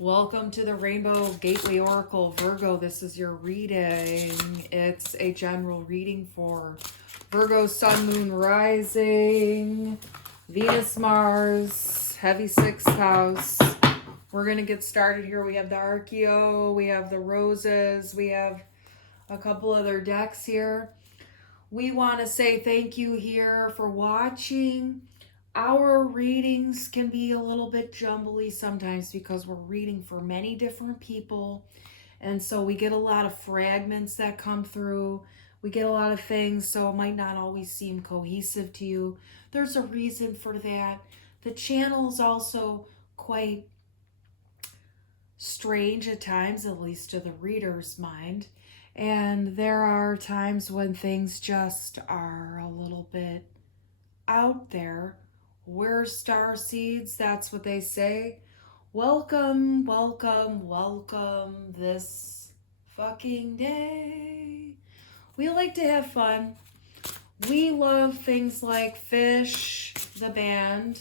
Welcome to the Rainbow Gateway Oracle, Virgo. This is your reading. It's a general reading for Virgo, Sun, Moon, Rising, Venus, Mars, heavy sixth house. We're going to get started here. We have the Archeo, we have the Roses, we have a couple other decks here. We want to say thank you here for watching. Our readings can be a little bit jumbly sometimes because we're reading for many different people. And so we get a lot of fragments that come through. We get a lot of things, so it might not always seem cohesive to you. There's a reason for that. The channel is also quite strange at times, at least to the reader's mind. And there are times when things just are a little bit out there. We're star seeds, that's what they say. Welcome, welcome, welcome this fucking day. We like to have fun. We love things like Fish, the band.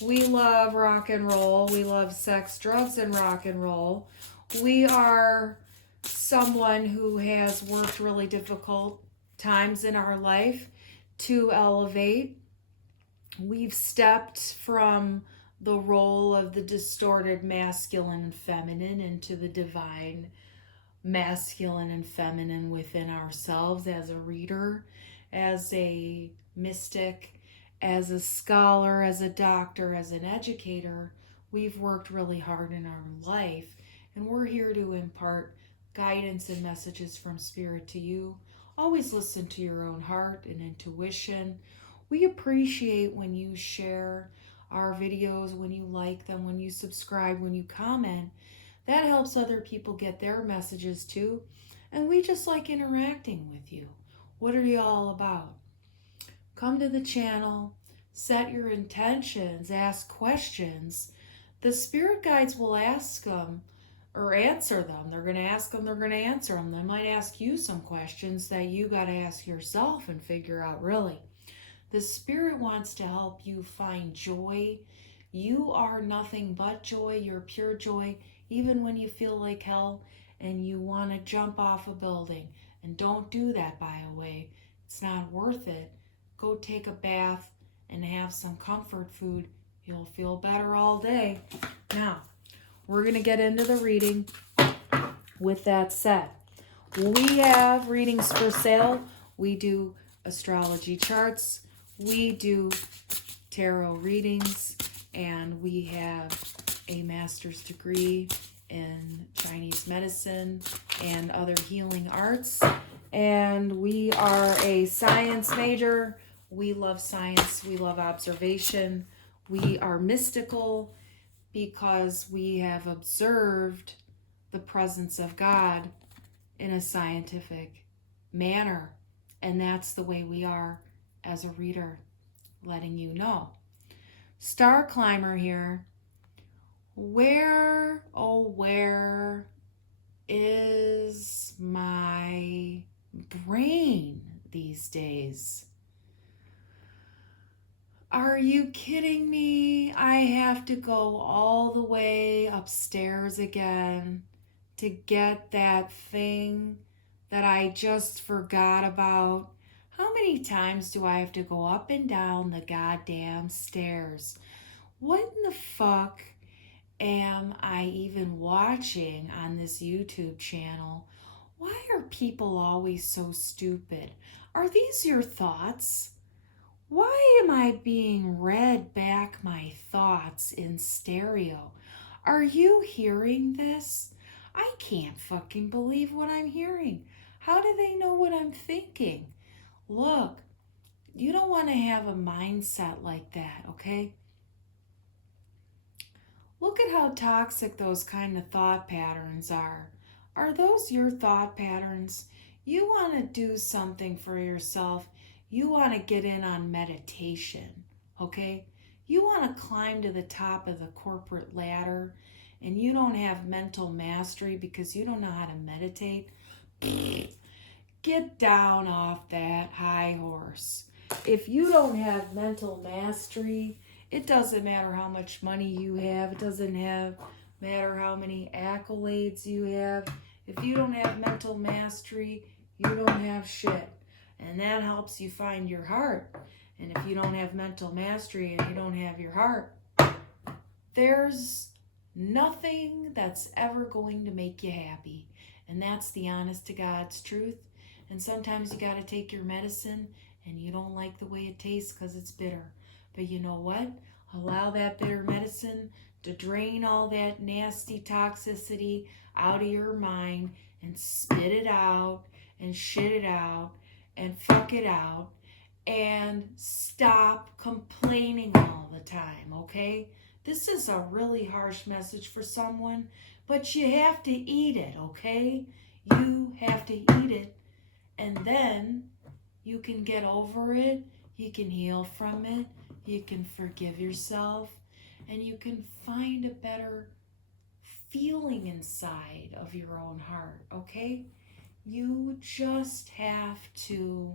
We love rock and roll. We love sex, drugs, and rock and roll. We are someone who has worked really difficult times in our life to elevate. We've stepped from the role of the distorted masculine and feminine into the divine masculine and feminine within ourselves as a reader, as a mystic, as a scholar, as a doctor, as an educator. We've worked really hard in our life, and we're here to impart guidance and messages from Spirit to you. Always listen to your own heart and intuition. We appreciate when you share our videos, when you like them, when you subscribe, when you comment. That helps other people get their messages too. And we just like interacting with you. What are you all about? Come to the channel, set your intentions, ask questions. The spirit guides will ask them or answer them. They're going to ask them, they're going to answer them. They might ask you some questions that you got to ask yourself and figure out really. The Spirit wants to help you find joy. You are nothing but joy. You're pure joy, even when you feel like hell and you want to jump off a building. And don't do that, by the way. It's not worth it. Go take a bath and have some comfort food. You'll feel better all day. Now, we're going to get into the reading. With that said, we have readings for sale. We do astrology charts. We do tarot readings, and we have a master's degree in Chinese medicine and other healing arts. And we are a science major. We love science. We love observation. We are mystical because we have observed the presence of God in a scientific manner. And that's the way we are as a reader, letting you know. Star Climber here. Where, oh, where is my brain these days? Are you kidding me? I have to go all the way upstairs again to get that thing that I just forgot about. How many times do I have to go up and down the goddamn stairs? What in the fuck am I even watching on this YouTube channel? Why are people always so stupid? Are these your thoughts? Why am I being read back my thoughts in stereo? Are you hearing this? I can't fucking believe what I'm hearing. How do they know what I'm thinking? Look, you don't want to have a mindset like that, okay? Look at how toxic those kind of thought patterns are. Are those your thought patterns? You want to do something for yourself. You want to get in on meditation, okay? You want to climb to the top of the corporate ladder and you don't have mental mastery because you don't know how to meditate. Get down off that high horse. If you don't have mental mastery, it doesn't matter how much money you have. It doesn't matter how many accolades you have. If you don't have mental mastery, you don't have shit. And that helps you find your heart. And if you don't have mental mastery and you don't have your heart, there's nothing that's ever going to make you happy. And that's the honest to God's truth. And sometimes you got to take your medicine and you don't like the way it tastes because it's bitter. But you know what? Allow that bitter medicine to drain all that nasty toxicity out of your mind and spit it out and shit it out and fuck it out and stop complaining all the time, okay? This is a really harsh message for someone, but you have to eat it, okay? You have to eat it, and then you can get over it, you can heal from it, you can forgive yourself, and you can find a better feeling inside of your own heart, okay? You just have to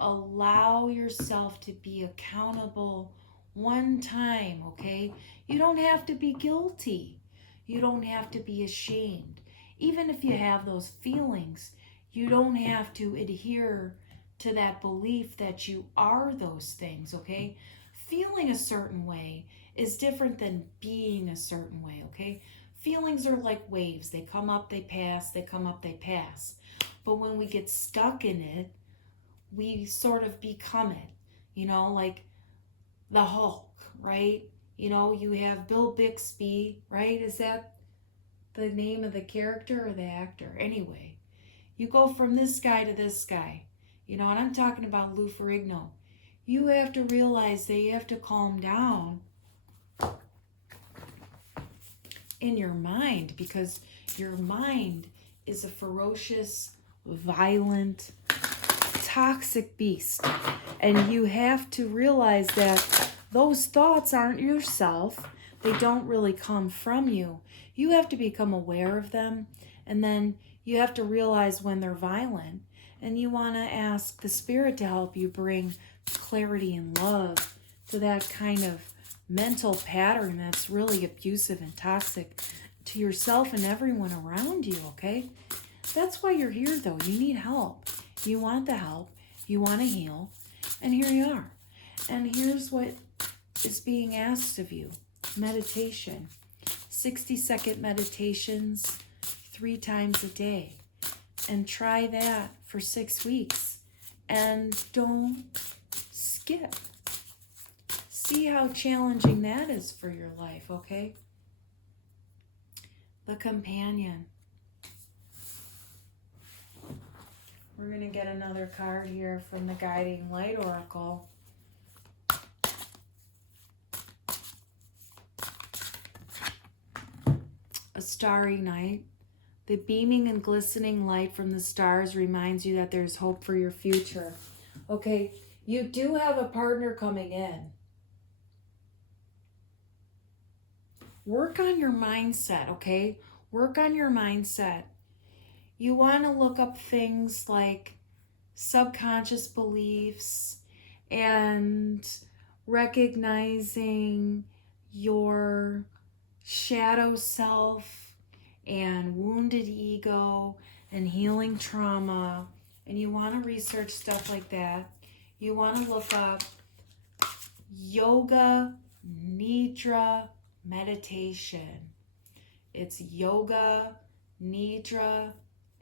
allow yourself to be accountable one time, okay? You don't have to be guilty. You don't have to be ashamed. Even if you have those feelings, you don't have to adhere to that belief that you are those things, okay? Feeling a certain way is different than being a certain way, okay? Feelings are like waves. They come up, they pass, they come up, they pass. But when we get stuck in it, we sort of become it, like the Hulk, right? You have Bill Bixby, right? Is that the name of the character or the actor? Anyway, you go from this guy to this guy, and I'm talking about Lou Ferrigno. You have to realize that you have to calm down in your mind, because your mind is a ferocious, violent, toxic beast. And you have to realize that those thoughts aren't yourself. They don't really come from you. You have to become aware of them, and then you have to realize when they're violent, and you want to ask the Spirit to help you bring clarity and love to that kind of mental pattern that's really abusive and toxic to yourself and everyone around you, okay? That's why you're here, though. You need help. You want the help. You want to heal. And here you are. And here's what is being asked of you. Meditation. 60-second meditations 3 times a day. And try that for 6 weeks. And don't skip. See how challenging that is for your life, okay? The Companion. We're going to get another card here from the Guiding Light Oracle. A starry night. The beaming and glistening light from the stars reminds you that there's hope for your future. Okay, you do have a partner coming in. Work on your mindset, okay? Work on your mindset. You want to look up things like subconscious beliefs and recognizing your shadow self and wounded ego and healing trauma. And you want to research stuff like that. You want to look up yoga nidra meditation. It's yoga nidra,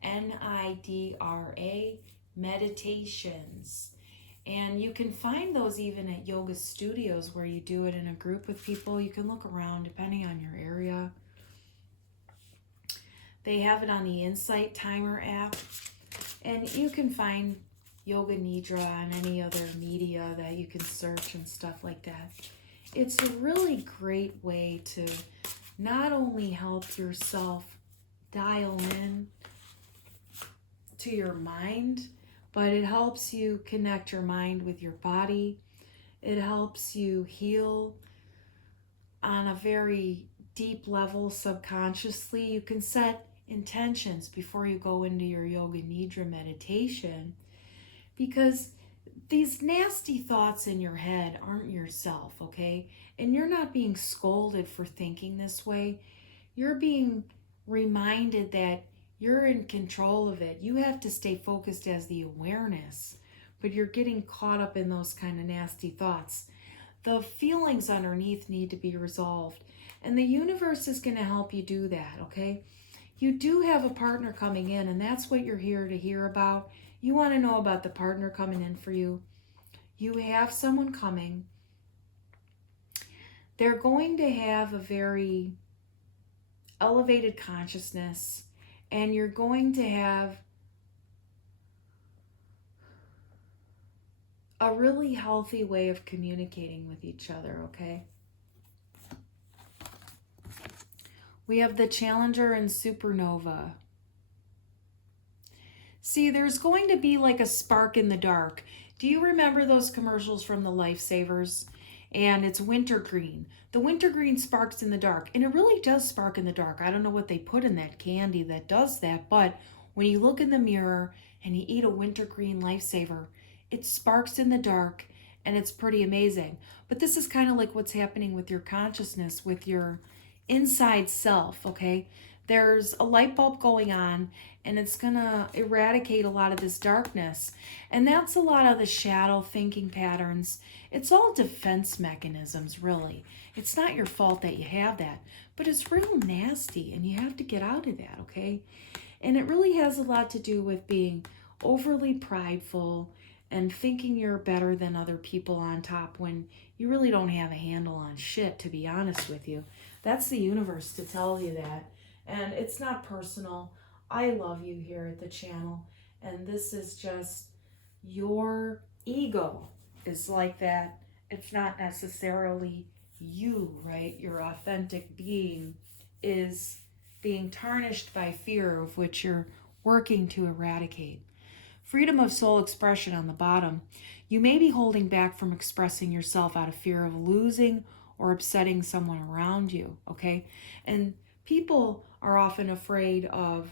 Nidra meditations. And you can find those even at yoga studios where you do it in a group with people. You can look around depending on your area. They have it on the Insight Timer app. And you can find Yoga Nidra on any other media that you can search and stuff like that. It's a really great way to not only help yourself dial in to your mind, but it helps you connect your mind with your body. It helps you heal on a very deep level subconsciously. You can set intentions before you go into your Yoga Nidra meditation, because these nasty thoughts in your head aren't yourself, okay? And you're not being scolded for thinking this way. you're being reminded that you're in control of it. You have to stay focused as the awareness, but you're getting caught up in those kind of nasty thoughts. The feelings underneath need to be resolved, and the universe is going to help you do that, okay? You do have a partner coming in, and that's what you're here to hear about. You want to know about the partner coming in for you. You have someone coming. They're going to have a very elevated consciousness, and you're going to have a really healthy way of communicating with each other, okay? We have the Challenger and Supernova. See, there's going to be like a spark in the dark. Do you remember those commercials from the Lifesavers? And it's wintergreen. The wintergreen sparks in the dark, and it really does spark in the dark. I don't know what they put in that candy that does that, but when you look in the mirror and you eat a wintergreen Lifesaver, it sparks in the dark, and it's pretty amazing. But this is kind of like what's happening with your consciousness, with your inside self, okay? There's a light bulb going on, and it's gonna eradicate a lot of this darkness. And that's a lot of the shadow thinking patterns. It's all defense mechanisms, really. It's not your fault that you have that, but it's real nasty, and you have to get out of that, okay? And it really has a lot to do with being overly prideful and thinking you're better than other people on top when you really don't have a handle on shit, to be honest with you. That's the universe to tell you that. And it's not personal. I love you here at the channel. And this is just your ego is like that. It's not necessarily you, right? Your authentic being is being tarnished by fear, of which you're working to eradicate. Freedom of soul expression on the bottom. You may be holding back from expressing yourself out of fear of losing or upsetting someone around you, okay? And people are often afraid of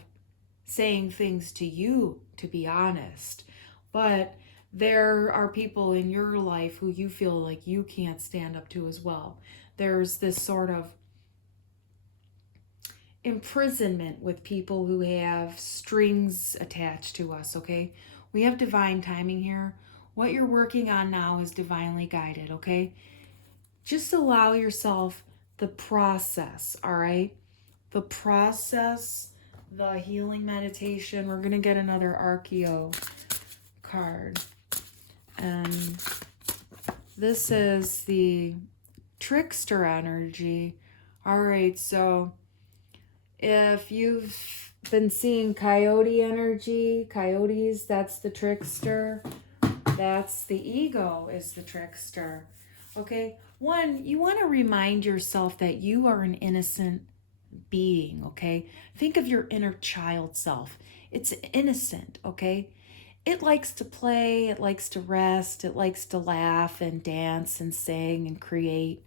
saying things to you, to be honest. But there are people in your life who you feel like you can't stand up to as well. There's this sort of imprisonment with people who have strings attached to us, okay? We have divine timing here. What you're working on now is divinely guided, okay? Just allow yourself the process, all right? The process, the healing meditation. We're going to get another Archeo card. And this is the trickster energy. All right, so if you've been seeing coyote energy, coyotes, that's the trickster. That's the ego is the trickster. Okay, one, you want to remind yourself that you are an innocent being, okay? Think of your inner child self. It's innocent, okay? It likes to play, it likes to rest, it likes to laugh and dance and sing and create,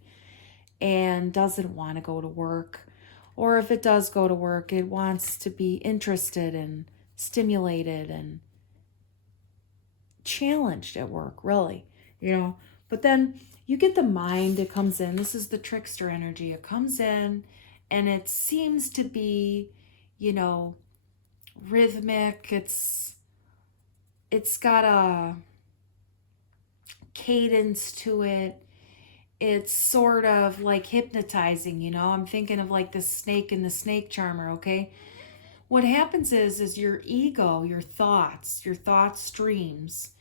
and doesn't want to go to work. Or if it does go to work, it wants to be interested and stimulated and challenged at work, really, you know? But then you get the mind, it comes in. This is the trickster energy. It comes in and it seems to be, you know, rhythmic. It's got a cadence to it. It's sort of like hypnotizing, you know? I'm thinking of like the snake and the snake charmer, okay? What happens is your ego, your thought streams,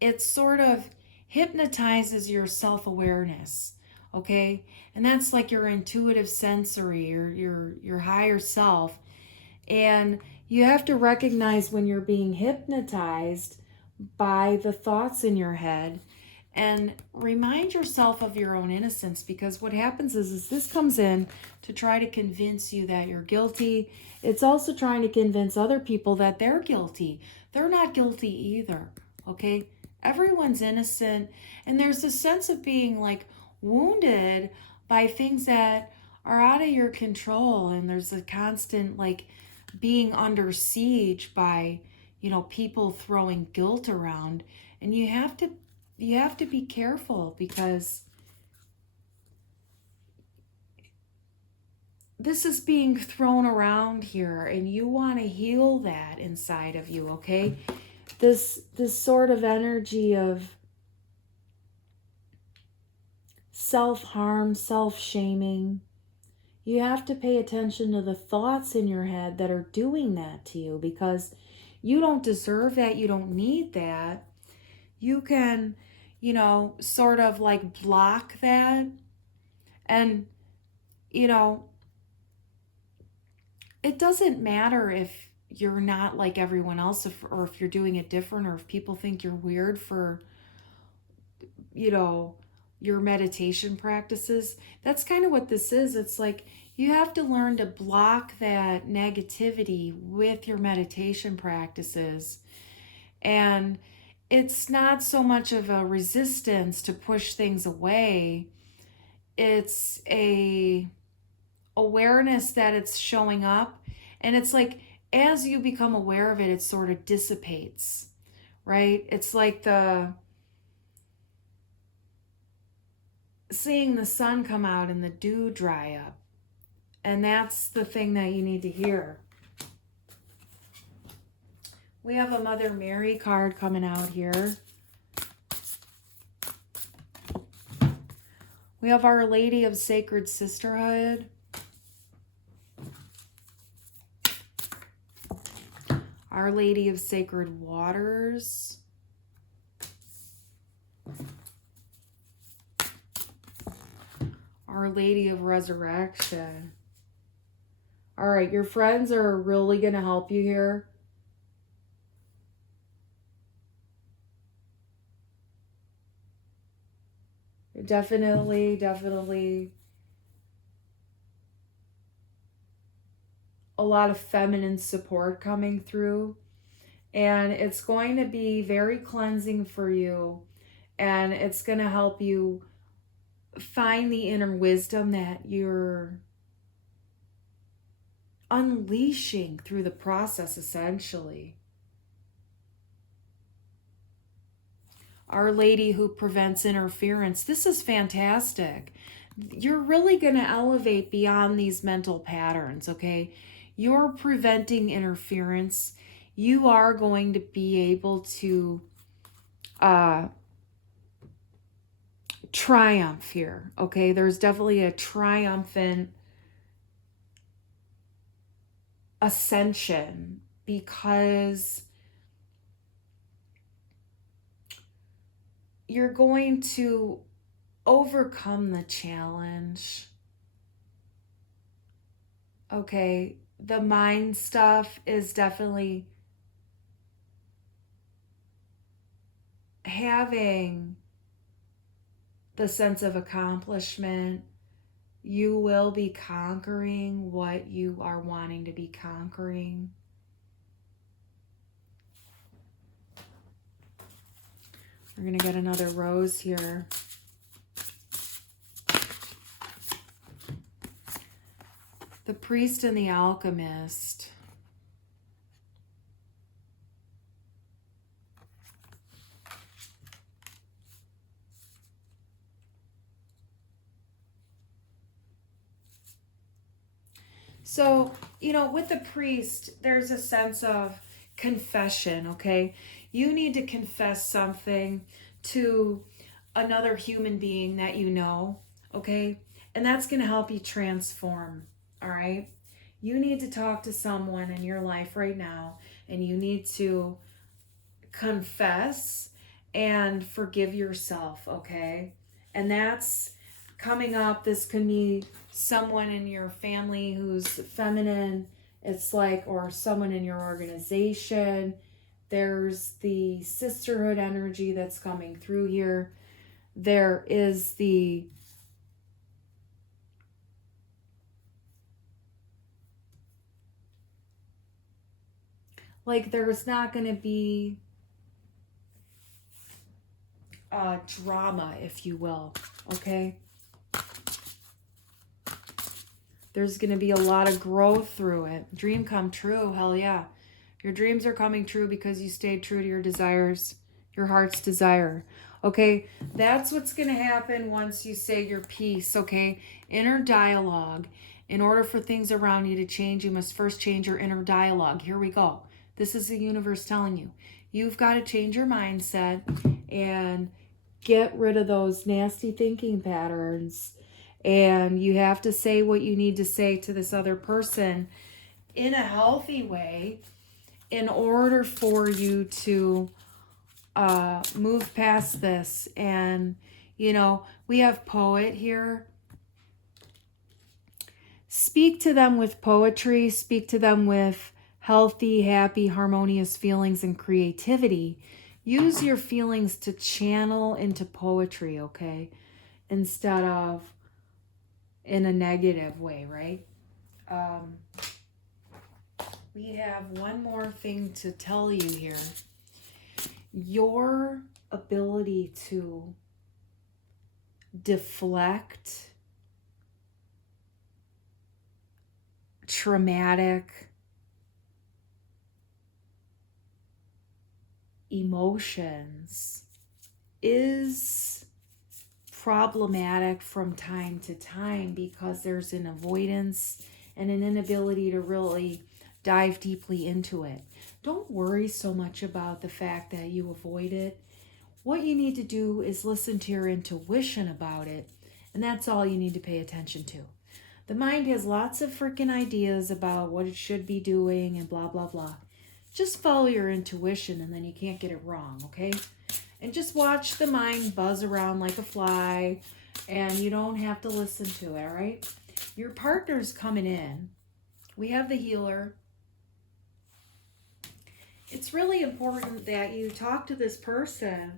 it sort of hypnotizes your self-awareness, okay? And that's like your intuitive sensory, your higher self. And you have to recognize when you're being hypnotized by the thoughts in your head and remind yourself of your own innocence, because what happens is this comes in to try to convince you that you're guilty. It's also trying to convince other people that they're guilty. They're not guilty either, okay? Everyone's innocent, and there's a sense of being like wounded by things that are out of your control, and there's a constant like being under siege by, you know, people throwing guilt around, and you have to be careful, because this is being thrown around here, and you want to heal that inside of you, okay? This sort of energy of self-harm, self-shaming. You have to pay attention to the thoughts in your head that are doing that to you, because you don't deserve that. You don't need that. You can, sort of like block that. And, it doesn't matter if you're not like everyone else, or if you're doing it different, or if people think you're weird for, your meditation practices. That's kind of what this is. It's like you have to learn to block that negativity with your meditation practices. And it's not so much of a resistance to push things away. It's a awareness that it's showing up. And it's like, as you become aware of it, it sort of dissipates, right? It's like seeing the sun come out and the dew dry up. And that's the thing that you need to hear. We have a Mother Mary card coming out here. We have Our Lady of Sacred Sisterhood. Our Lady of Sacred Waters. Our Lady of Resurrection. All right, your friends are really going to help you here. Definitely a lot of feminine support coming through. And it's going to be very cleansing for you. And it's going to help you find the inner wisdom that you're unleashing through the process, essentially. Our Lady who prevents interference. This is fantastic. You're really going to elevate beyond these mental patterns, okay? You're preventing interference. You are going to be able to triumph here, okay? There's definitely a triumphant ascension, because you're going to overcome the challenge. Okay, the mind stuff is definitely having the sense of accomplishment. You will be conquering what you are wanting to be conquering. We're going to get another rose here. The Priest and the Alchemist. So, with the priest, there's a sense of confession, okay? You need to confess something to another human being that you know, okay? And that's going to help you transform, all right? You need to talk to someone in your life right now, and you need to confess and forgive yourself, okay? And that's coming up. This can be someone in your family who's feminine, it's like, or someone in your organization. There's the sisterhood energy that's coming through here. There is the there's not going to be drama, if you will, okay? There's going to be a lot of growth through it. Dream come true, hell yeah. Your dreams are coming true because you stayed true to your desires, your heart's desire. Okay, that's what's going to happen once you say your piece. Okay, inner dialogue. In order for things around you to change, you must first change your inner dialogue. Here we go. This is the universe telling you. You've got to change your mindset and get rid of those nasty thinking patterns. And you have to say what you need to say to this other person in a healthy way in order for you to move past this. And, you know, we have poet here. Speak to them with poetry, speak to them with healthy, happy, harmonious feelings and creativity. Use your feelings to channel into poetry, okay? Instead of in a negative way, right? We have one more thing to tell you here. Your ability to deflect traumatic emotions is problematic from time to time because there's an avoidance and an inability to really dive deeply into it. Don't worry so much about the fact that you avoid it. What you need to do is listen to your intuition about it, and that's all you need to pay attention to. The mind has lots of freaking ideas about what it should be doing and blah, blah, blah. Just follow your intuition and then you can't get it wrong, okay? And just watch the mind buzz around like a fly, and you don't have to listen to it, all right? Your partner's coming in. We have the healer. It's really important that you talk to this person.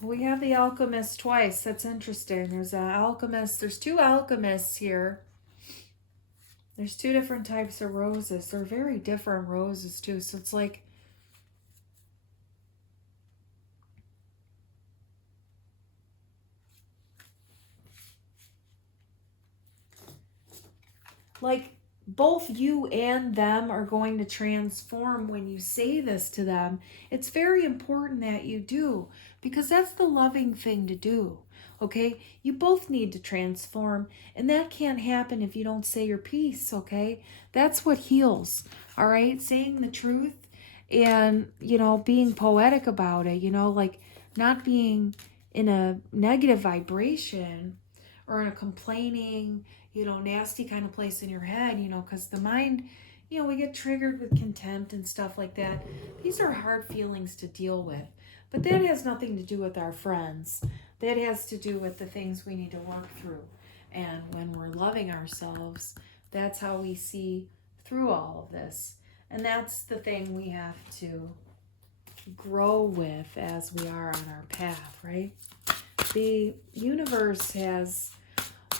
We have the alchemist twice. That's interesting. There's an alchemist. There's two alchemists here. There's two different types of roses. They're very different roses too. So it's like both you and them are going to transform when you say this to them. It's very important that you do, because that's the loving thing to do. Okay, you both need to transform, and that can't happen if you don't say your piece. Okay, that's what heals. All right, saying the truth and, you know, being poetic about it, you know, like not being in a negative vibration or in a complaining, you know, nasty kind of place in your head, you know, because the mind, you know, we get triggered with contempt and stuff like that. These are hard feelings to deal with, but that has nothing to do with our friends. That has to do with the things we need to work through. And when we're loving ourselves, that's how we see through all of this. And that's the thing we have to grow with as we are on our path, right? The universe has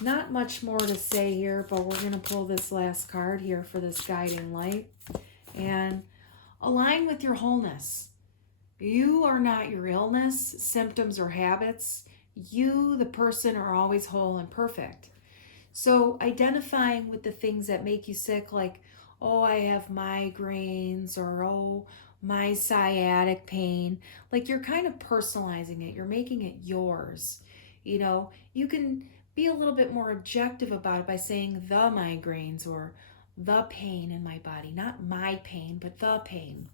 not much more to say here, but we're going to pull this last card here for this guiding light. And align with your wholeness. You are not your illness, symptoms, or habits. You, the person, are always whole and perfect. So identifying with the things that make you sick, like, oh, I have migraines, or oh, my sciatic pain, like you're kind of personalizing it. You're making it yours. You know, you can be a little bit more objective about it by saying the migraines or the pain in my body, not my pain, but the pain.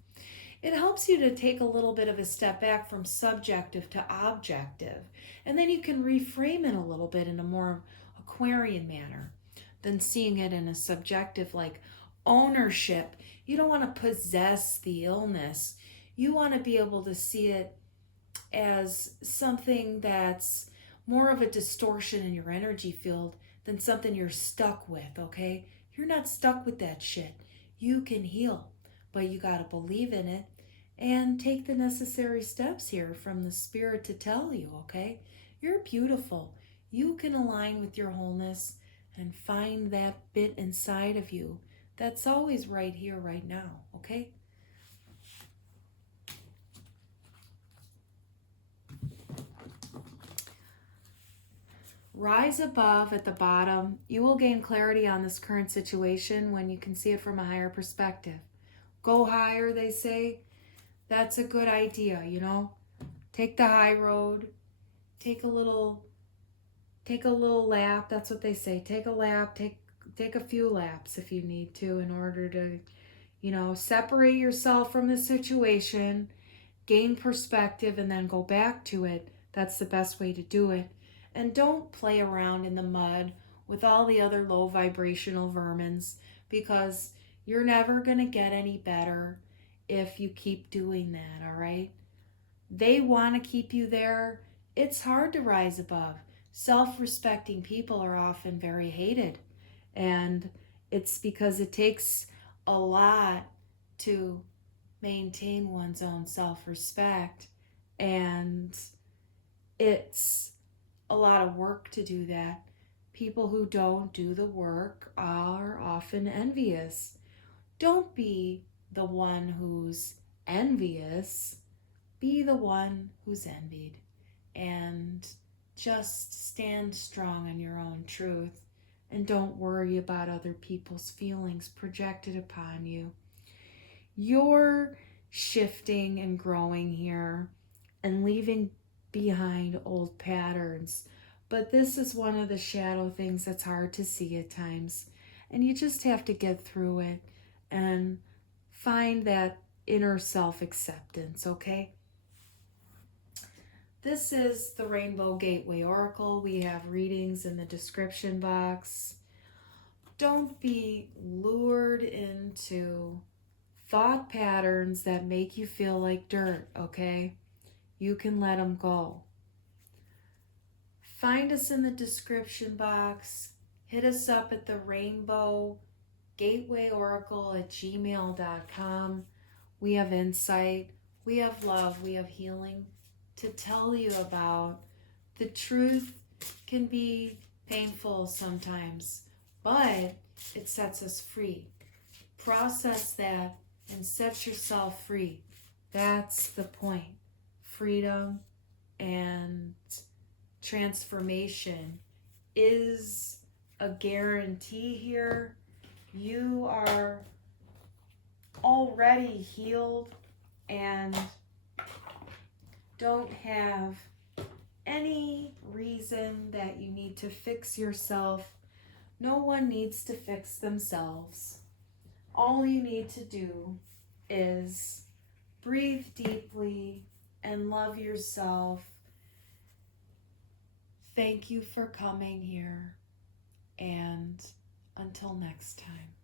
It helps you to take a little bit of a step back from subjective to objective. And then you can reframe it a little bit in a more Aquarian manner than seeing it in a subjective, like ownership. You don't want to possess the illness. You want to be able to see it as something that's more of a distortion in your energy field than something you're stuck with, okay? You're not stuck with that shit. You can heal, but you got to believe in it and take the necessary steps here from the spirit to tell you, okay? You're beautiful. You can align with your wholeness and find that bit inside of you that's always right here, right now, okay? Rise above at the bottom. You will gain clarity on this current situation when you can see it from a higher perspective. Go higher, they say. that's a good idea, you know? Take the high road, take a little lap. That's what they say. Take a lap, take a few laps if you need to in order to, you know, separate yourself from the situation, gain perspective, and then go back to it. That's the best way to do it. And don't play around in the mud with all the other low vibrational vermins, because you're never going to get any better if you keep doing that, all right? They want to keep you there. It's hard to rise above. Self respecting people are often very hated. And it's because it takes a lot to maintain one's own self respect. And it's a lot of work to do that. People who don't do the work are often envious. Don't be the one who's envious, be the one who's envied. And just stand strong on your own truth and don't worry about other people's feelings projected upon you. You're shifting and growing here and leaving behind old patterns. But this is one of the shadow things that's hard to see at times. And you just have to get through it and find that inner self acceptance, okay? This is the Rainbow Gateway Oracle. We have readings in the description box. Don't be lured into thought patterns that make you feel like dirt, okay? You can let them go. Find us in the description box. Hit us up at the rainbowgatewayoracle@gmail.com. We have insight, we have love, we have healing to tell you about. The truth can be painful sometimes, but it sets us free. Process that and set yourself free. That's the point. Freedom and transformation is a guarantee here. You are already healed and don't have any reason that you need to fix yourself. No one needs to fix themselves. All you need to do is breathe deeply and love yourself. Thank you for coming here, and until next time.